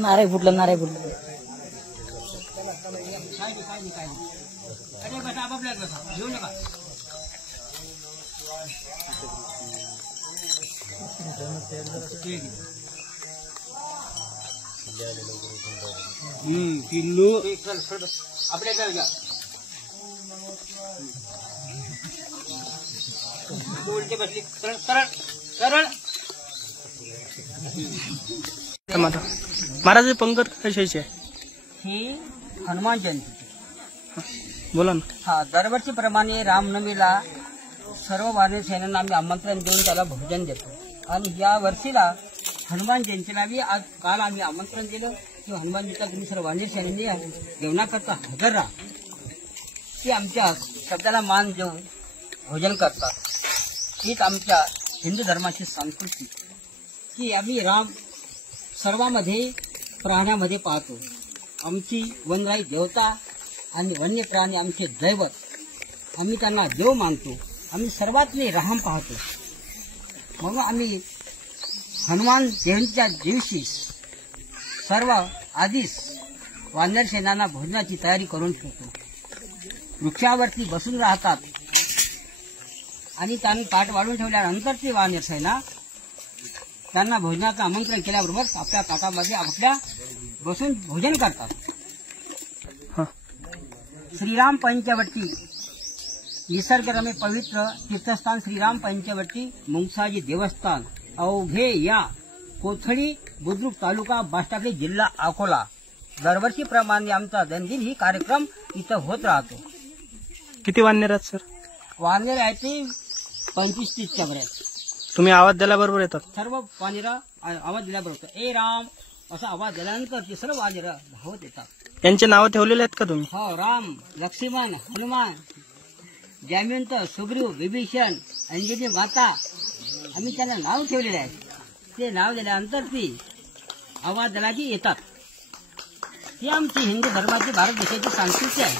नारे फुटलं नारे फुटलं किल्लू आपल्याकडे घ्या उलटे बसली सरळ सरळ सरळ महाराज पंगत कशाची आहे? ही हनुमान जयंती बोला ना. हा दरवर्षी प्रमाणे रामनवमीला सर्व वानर सैन्यांना आम्ही आमंत्रण देऊन त्याला भोजन देतो आणि या वर्षीला हनुमान जयंतीला बी आज काल आम्ही आमंत्रण दिलं की हनुमानजीचा तुम्ही सर्व वानर सैन्यांनी जेवणाकरता हजर राहा. ती आमच्या शब्दाला मान देऊन भोजन करतात. हीच आमच्या हिंदू धर्माची संस्कृती की आम्ही राम सर्वांमध्ये प्राण्यामध्ये पाहतो. आमची वनराई देवता आणि वन्य प्राणी आमचे दैवत. आम्ही त्यांना देव मानतो. आम्ही सर्वात राम पाहतो. म्हणून आम्ही हनुमान जयंतीच्या दिवशी सर्व आधीच वानर सेनांना भोजनाची तयारी करून ठेवतो. वृक्षावरती बसून राहतात आणि त्यांनी ताट वाढून ठेवल्यानंतर ती वानर सेना त्यांना भोजनाचं आमंत्रण केल्याबरोबर आपल्या ताटामध्ये आपल्या बसून भोजन करतात. श्रीराम पंचवटी निसर्गरम्य पवित्र तीर्थस्थान श्रीराम पंचवटी मुंगसाजी देवस्थान अवघे या कोथळी बुद्रुक तालुका बाष्टापली जिल्हा अकोला. दरवर्षीप्रमाणे आमचा दैनंदिन ही कार्यक्रम इथं होत राहतो. किती वानर आहेत सर? वानर आहे ते 25-30च्या वर आहेत. तुम्ही आवाज दिल्याबरोबर येतात? सर्व वानरं आवाज दिल्याबरोबर ए राम असा आवाज दिल्यानंतर ते सर्व वानरं धावत येतात. त्यांचे नाव ठेवलेले आहेत का तुम्ही? हो, राम, लक्ष्मण, हनुमान, जयवंत, सुग्रीव, विभीषण, अंजनी माता आम्ही त्यांना नाव ठेवलेले आहे. ते नाव दिल्यानंतर ती आवाज दिला की येतात. ही आमची हिंदू धर्माची भारत देशाची संस्कृती आहे.